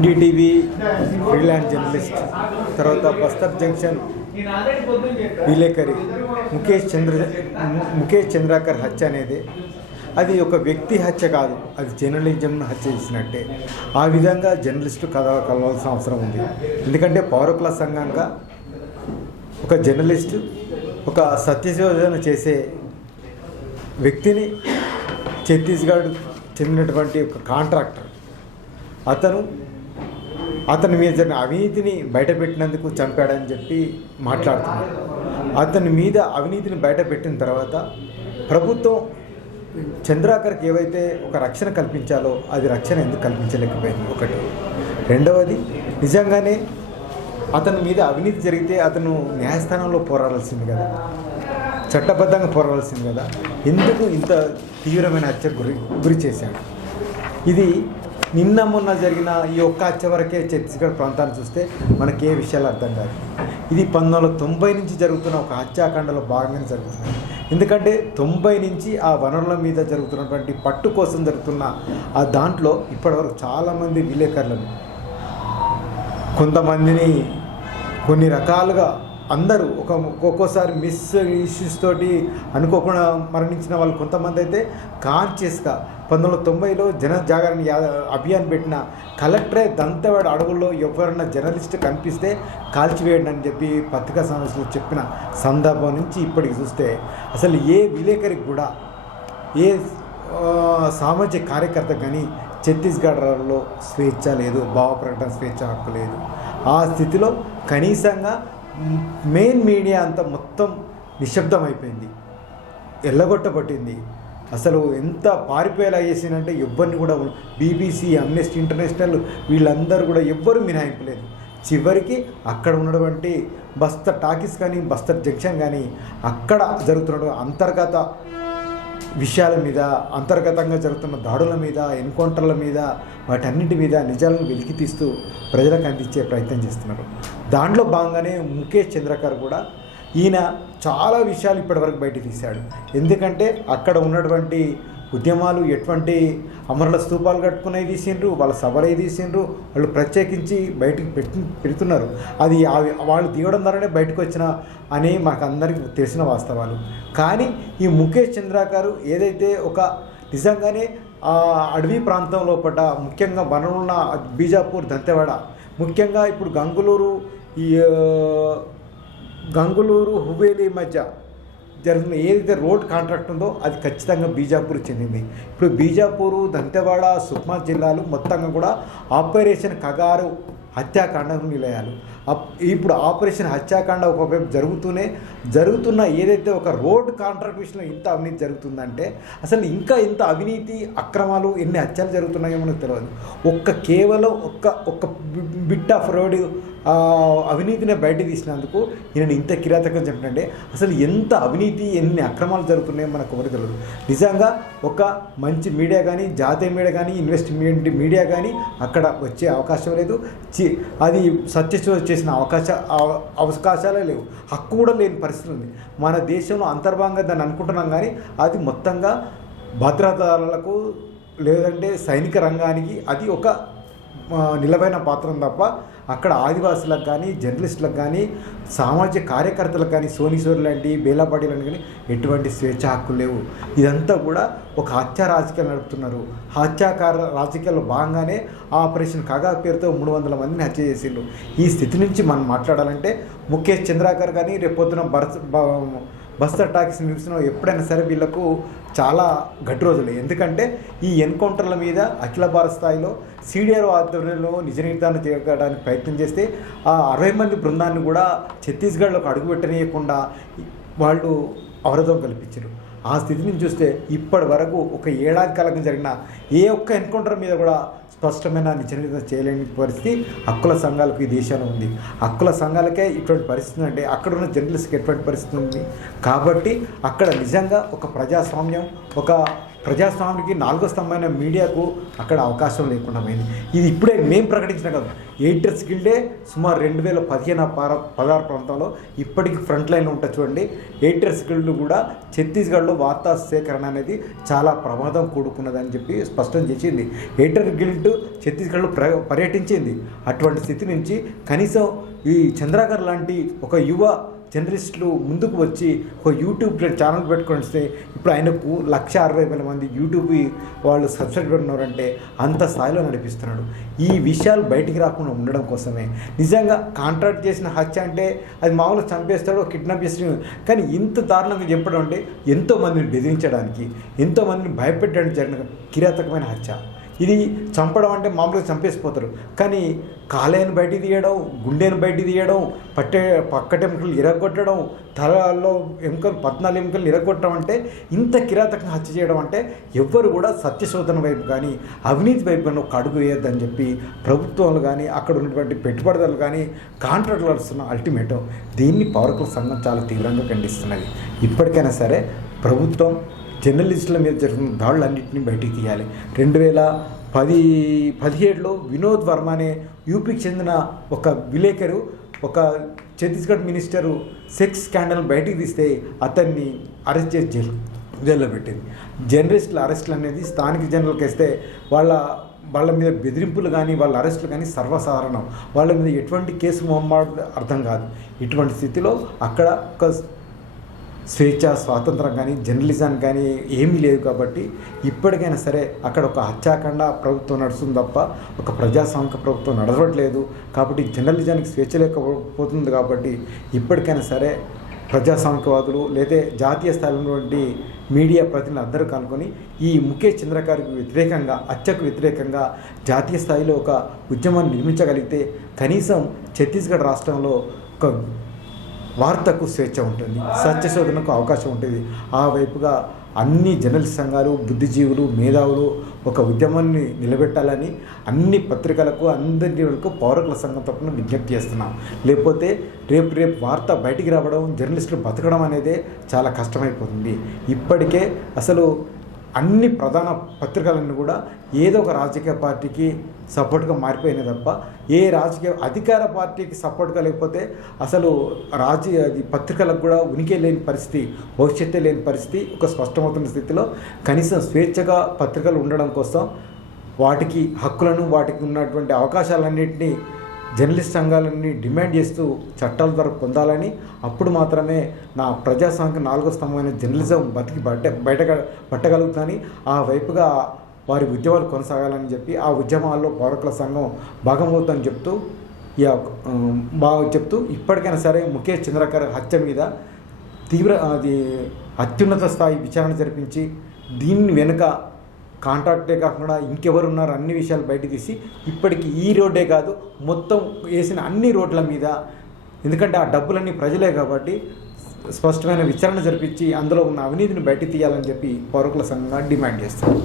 NDTV freelance journalist తర్వాత Bastar junction విలేకరి ముఖేష్ చంద్ర ముఖేష్ చంద్రాకర్ హత్య అనేది అది ఒక వ్యక్తి హత్య కాదు అది జర్నలిజంను హత్య చేసినట్టే. ఆ విధంగా జర్నలిస్టు కథ కలవాల్సిన అవసరం ఉంది. ఎందుకంటే పౌరకుల సంఘంగా ఒక జర్నలిస్టు ఒక సత్యశోధన చేసే వ్యక్తిని ఛత్తీస్గఢ్ చెందినటువంటి ఒక కాంట్రాక్టర్ అతను అతని మీద జరిగిన అవినీతిని బయటపెట్టినందుకు చంపాడని చెప్పి మాట్లాడుతున్నారు. అతని మీద అవినీతిని బయటపెట్టిన తర్వాత ప్రభుత్వం చంద్రాకర్కి ఏవైతే ఒక రక్షణ కల్పించాలో అది రక్షణ ఎందుకు కల్పించలేకపోయింది? ఒకటి. రెండవది నిజంగానే అతని మీద అవినీతి జరిగితే అతను న్యాయస్థానంలో పోరాడాల్సింది కదా. చట్టబద్ధంగా పోరాడాల్సింది కదా. ఎందుకు ఇంత తీవ్రమైన హత్య గురి గురి చేశాడు? ఇది నిన్న మొన్న జరిగిన ఈ ఒక్క వరకే ఛత్తీస్గఢ్ ప్రాంతాన్ని చూస్తే మనకి ఏ విషయాలు అర్థం కాదు. ఇది పంతొమ్మిది వందల తొంభై నుంచి జరుగుతున్న ఒక హత్యాకాండలో భాగంగా జరుగుతుంది. ఎందుకంటే తొంభై నుంచి ఆ వనరుల మీద జరుగుతున్నటువంటి పట్టు కోసం జరుగుతున్న ఆ దాంట్లో ఇప్పటివరకు చాలామంది విలేకరులను కొంతమందిని కొన్ని రకాలుగా అందరూ ఒక ఒక్కొక్కసారి మిస్ ఇష్యూస్ తోటి అనుకోకుండా మరణించిన వాళ్ళు కొంతమంది అయితే కాన్షియస్గా పంతొమ్మిది వందల తొంభైలో జన జాగరణ అభియాన్ పెట్టిన కలెక్టరే దంతవాడ అడవుల్లో ఎవరైనా జర్నలిస్ట్ కనిపిస్తే కాల్చివేయండి అని చెప్పి పత్రికా సమస్యలు చెప్పిన సందర్భం నుంచి ఇప్పటికి చూస్తే అసలు ఏ విలేకరికి కూడా ఏ సామాజిక కార్యకర్త కానీ ఛత్తీస్గఢ్లో స్వేచ్ఛ లేదు భావ ప్రకటన స్వేచ్ఛ హక్కు లేదు. ఆ స్థితిలో కనీసంగా మెయిన్ మీడియా అంతా మొత్తం నిశ్శబ్దం అయిపోయింది. ఎల్లగొట్టబట్టింది. అసలు ఎంత పారిపోయేలా చేసిందంటే ఎవ్వరిని కూడా బీబీసీ అమ్నెస్టీ ఇంటర్నేషనల్ వీళ్ళందరూ కూడా ఎవ్వరూ మినహాయింపలేదు. చివరికి అక్కడ ఉన్నటువంటి బస్తర్ టాకీస్ కానీ బస్తర్ జంక్షన్ కానీ అక్కడ జరుగుతున్న అంతర్గత విషయాల మీద అంతర్గతంగా జరుగుతున్న దాడుల మీద ఎన్కౌంటర్ల మీద వాటన్నిటి మీద నిజాలను వెలికి తీస్తూ ప్రజలకు అందించే ప్రయత్నం చేస్తున్నారు. దాంట్లో భాగంగానే ముఖేష్ చంద్రకర్ కూడా ఈయన చాలా విషయాలు ఇప్పటివరకు బయట తీశాడు. ఎందుకంటే అక్కడ ఉన్నటువంటి ఉద్యమాలు ఎటువంటి అమరుల స్తూపాలు కట్టుకునే తీసిండ్రు వాళ్ళ సభలే తీసిండ్రు వాళ్ళు ప్రత్యేకించి బయటికి పెట్టి పెడుతున్నారు. అది వాళ్ళు తీయడం ద్వారానే బయటకు వచ్చిన అని మాకు అందరికీ తెలిసిన వాస్తవాలు. కానీ ఈ ముఖేష్ చంద్రాకారు ఏదైతే ఒక నిజంగానే ఆ అడవి ప్రాంతం లోపల ముఖ్యంగా వనరున్న బీజాపూర్ దంతెవాడ ముఖ్యంగా ఇప్పుడు గంగులూరు ఈ గంగులూరు హువేలి మధ్య జరుగుతున్న ఏదైతే రోడ్ కాంట్రాక్ట్ ఉందో అది ఖచ్చితంగా బీజాపూర్ చెందింది. ఇప్పుడు బీజాపూరు దంతెవాడ సుక్మా జిల్లాలు మొత్తంగా కూడా ఆపరేషన్ కగారు హత్యాకాండకు నిలయాలు. అప్- ఇప్పుడు ఆపరేషన్ హత్యాకాండ ఒకవైపు జరుగుతూనే జరుగుతున్న ఏదైతే ఒక రోడ్ కాంట్రాక్ట్ విషయంలో ఇంత అవినీతి జరుగుతుందంటే అసలు ఇంకా ఇంత అవినీతి అక్రమాలు ఎన్ని హత్యలు జరుగుతున్నాయో మనకు తెలియదు ఒక్క కేవలం ఒక్క ఒక్క బిట్ ఆఫ్ రోడ్ అవినీతిని బయట తీసినందుకు నేను ఇంత కిరాతకం చెప్పినండి అసలు ఎంత అవినీతి ఎన్ని అక్రమాలు జరుగుతున్నాయో మనకు ఎవరు తెలియదు నిజంగా ఒక మంచి మీడియా కానీ జాతీయ మీడియా కానీ ఇన్వెస్ట్మెంట్ మీడియా కానీ అక్కడ వచ్చే అవకాశం లేదు. అది సత్యశోధ చేసిన అవకాశ అవకాశాలే లేవు. హక్కు కూడా లేని పరిస్థితి ఉంది. మన దేశంలో అంతర్భాగంగా దాన్ని అనుకుంటున్నాం కానీ అది మొత్తంగా భద్రతలకు లేదంటే సైనిక రంగానికి అది ఒక నిలబైన నిలవైన పాత్రం తప్ప అక్కడ ఆదివాసులకు కానీ జర్నలిస్టులకు కానీ సామాజిక కార్యకర్తలకు కానీ సోనీశ్వర్ లాంటి బేలాపాటి లాంటి కానీ ఎటువంటి స్వేచ్ఛ హక్కులు లేవు. ఇదంతా కూడా ఒక హత్య రాజకీయాలు నడుపుతున్నారు. హత్యాకార రాజకీయాల్లో భాగంగానే ఆపరేషన్ కగా పేరుతో మూడు వందల మందిని హత్య చేసిండ్రు. ఈ స్థితి నుంచి మనం మాట్లాడాలంటే ముఖేష్ చంద్రాకర్ కానీ రేపొద్దున భరత్ బస్తర్ టాకీస్ నిలిచిన ఎప్పుడైనా సరే వీళ్ళకు చాలా గట్టి రోజులు. ఎందుకంటే ఈ ఎన్కౌంటర్ల మీద అఖిల భారత స్థాయిలో సీడిఆర్ ఆధ్వర్యంలో నిజ నిర్ధారణ చేయడానికి ప్రయత్నం చేస్తే ఆ అరవై మంది బృందాన్ని కూడా ఛత్తీస్గఢ్లోకి అడుగుపెట్టనీయకుండా వాళ్ళు అవరోధం కల్పించారు. ఆ స్థితి నుంచి చూస్తే ఇప్పటి వరకు ఒక ఏడాది కాలంగా జరిగిన ఏ ఒక్క ఎన్కౌంటర్ మీద కూడా స్పష్టమైన నిజనిర్ధారణ చేయలేని పరిస్థితి హక్కుల సంఘాలకు ఈ దేశంలో ఉంది. హక్కుల సంఘాలకే ఇటువంటి పరిస్థితి అంటే అక్కడ ఉన్న జర్నలిస్ట్కి ఎటువంటి పరిస్థితి ఉంది? కాబట్టి అక్కడ నిజంగా ఒక ప్రజాస్వామ్యం ఒక ప్రజాస్వామ్యానికి నాలుగో స్తంభమైన మీడియాకు అక్కడ అవకాశం లేకుండా పోయింది. ఇది ఇప్పుడే మేము ప్రకటించిన కదా. ఎయిటర్స్ గిల్డే సుమారు రెండు వేల పదిహేను పార పదహారు ప్రాంతంలో ఇప్పటికీ ఫ్రంట్ లైన్లో ఉంటుంది చూడండి. ఎయిటర్స్ గిల్డ్ కూడా ఛత్తీస్గఢ్లో వార్తా సేకరణ అనేది చాలా ప్రమాదం కూడుకున్నదని చెప్పి స్పష్టం చేసింది. ఎయిటర్ గిల్డ్ ఛత్తీస్గఢ్లో ప్ర పర్యటించింది. అటువంటి స్థితి నుంచి కనీసం ఈ చంద్రాకర్ లాంటి ఒక యువ జర్నలిస్టులు ముందుకు వచ్చి ఒక యూట్యూబ్ ఛానల్ పెట్టుకొని వస్తే ఇప్పుడు ఆయనకు లక్ష అరవై వేల మంది యూట్యూబ్ వాళ్ళు సబ్స్క్రైబ్ ఉన్నారంటే అంత స్థాయిలో నడిపిస్తున్నాడు. ఈ విషయాలు బయటికి రాకుండా ఉండడం కోసమే. నిజంగా కాంట్రాక్ట్ చేసిన హత్య అంటే అది మామూలుగా చంపేస్తాడు కిడ్నాప్ చేసిన కానీ ఇంత దారుణంగా చెప్పడం అంటే ఎంతోమందిని బెదిరించడానికి ఎంతోమందిని భయపెట్టడానికి జరిగిన కిరాతకమైన హత్య. ఇది చంపడం అంటే మామూలుగా చంపేసిపోతారు. కానీ కాలేను బయట తీయడం గుండెను బయట తీయడం పట్టే పక్కటెముకలు ఇరగొట్టడం తలలో ఎముకలు పద్నాలుగు ఎముకలు ఇరగొట్టడం అంటే ఇంత కిరాతకంగా హత్య చేయడం అంటే ఎవ్వరు కూడా సత్యశోధన వైపు కానీ అవినీతి వైపు కానీ ఒక అడుగు వేయొద్దని చెప్పి ప్రభుత్వాలు కానీ అక్కడ ఉన్నటువంటి పెట్టుబడిదారులు కానీ కాంట్రాక్టులు వస్తున్న అల్టిమేటం. దీన్ని పౌరకుల సంఘం చాలా తీవ్రంగా ఖండిస్తున్నది. ఇప్పటికైనా సరే ప్రభుత్వం జర్నలిస్టుల మీద జరుగుతున్న దాడులన్నింటినీ బయటికి తీయాలి. రెండు వేల పది పదిహేడులో వినోద్ వర్మ అనే యూపీకి చెందిన ఒక విలేకరు ఒక ఛత్తీస్గఢ్ మినిస్టరు సెక్స్ స్కాండల్ బయటికి తీస్తే అతన్ని అరెస్ట్ చేసి జైలు జైల్లో పెట్టింది. జర్నలిస్టుల అరెస్టులు అనేది స్థానిక జనరల్కి వేస్తే వాళ్ళ వాళ్ళ మీద బెదిరింపులు కానీ వాళ్ళ అరెస్టులు కానీ సర్వసాధారణం. వాళ్ళ మీద ఎటువంటి కేసు మొహమ్మాడు అర్థం కాదు. ఇటువంటి స్థితిలో అక్కడ ఒక స్వేచ్ఛ స్వాతంత్రం కానీ జర్నలిజం కానీ ఏమీ లేదు కాబట్టి ఇప్పటికైనా సరే అక్కడ ఒక హత్యాకాండ ప్రభుత్వం నడుస్తుంది తప్ప ఒక ప్రజాస్వామిక ప్రభుత్వం నడవట్లేదు కాబట్టి జర్నలిజానికి స్వేచ్ఛ లేకపోతుంది కాబట్టి ఇప్పటికైనా సరే ప్రజాస్వామికవాదులు లేదా జాతీయ స్థాయిలో ఉన్నటువంటి మీడియా ప్రతినిధులు అందరూ కనుకొని ఈ ముఖేష్ చంద్రకారికి వ్యతిరేకంగా హత్యకు వ్యతిరేకంగా జాతీయ స్థాయిలో ఒక ఉద్యమాన్ని నిర్మించగలిగితే కనీసం ఛత్తీస్గఢ్ రాష్ట్రంలో ఒక వార్తకు స్వేచ్ఛ ఉంటుంది సత్యశోధనకు అవకాశం ఉంటుంది. ఆ వైపుగా అన్ని జర్నలిస్ట్ సంఘాలు బుద్ధిజీవులు మేధావులు ఒక ఉద్యమాన్ని నిలబెట్టాలని అన్ని పత్రికలకు అందరి వరకు పౌరకుల సంఘం తరపున విజ్ఞప్తి చేస్తున్నాం. లేకపోతే రేపు రేపు వార్త బయటికి రావడం జర్నలిస్టులు బతకడం అనేదే చాలా కష్టమైపోతుంది. ఇప్పటికే అసలు అన్ని ప్రధాన పత్రికలన్నీ కూడా ఏదో ఒక రాజకీయ పార్టీకి సపోర్ట్గా మారిపోయినాయి తప్ప ఏ రాజకీయ అధికార పార్టీకి సపోర్ట్గా లేకపోతే అసలు రాజకీయ అది పత్రికలకు కూడా ఉనికి లేని పరిస్థితి భవిష్యత్తే లేని పరిస్థితి ఒక స్పష్టమవుతున్న స్థితిలో కనీసం స్వేచ్ఛగా పత్రికలు ఉండడం కోసం వాటికి హక్కులను వాటికి ఉన్నటువంటి అవకాశాలన్నింటినీ జర్నలిస్ట్ సంఘాలన్నీ డిమాండ్ చేస్తూ చట్టాల ద్వారా పొందాలని అప్పుడు మాత్రమే నా ప్రజాస్వామిక నాలుగో స్తంభమైన జర్నలిజం బతికి బట్ట బయట పట్టగలుగుతుందని ఆ వైపుగా వారి ఉద్యమాలు కొనసాగాలని చెప్పి ఆ ఉద్యమాల్లో పౌరకుల సంఘం భాగమవుతుందని చెప్తూ ఈ బాగా చెప్తూ ఇప్పటికైనా సరే ముఖేష్ చంద్రకర్ హత్య మీద తీవ్ర అది అత్యున్నత స్థాయి విచారణ జరిపించి దీన్ని వెనుక కాంట్రాక్టే కాకుండా ఇంకెవరు ఉన్నారు అన్ని విషయాలు బయట తీసి ఇప్పటికి ఈ రోడ్డే కాదు మొత్తం వేసిన అన్ని రోడ్ల మీద ఎందుకంటే ఆ డబ్బులన్నీ ప్రజలే కాబట్టి స్పష్టమైన విచారణ జరిపించి అందులో ఉన్న అవినీతిని బయట తీయాలని చెప్పి పౌరకుల సంఘంగా డిమాండ్ చేస్తారు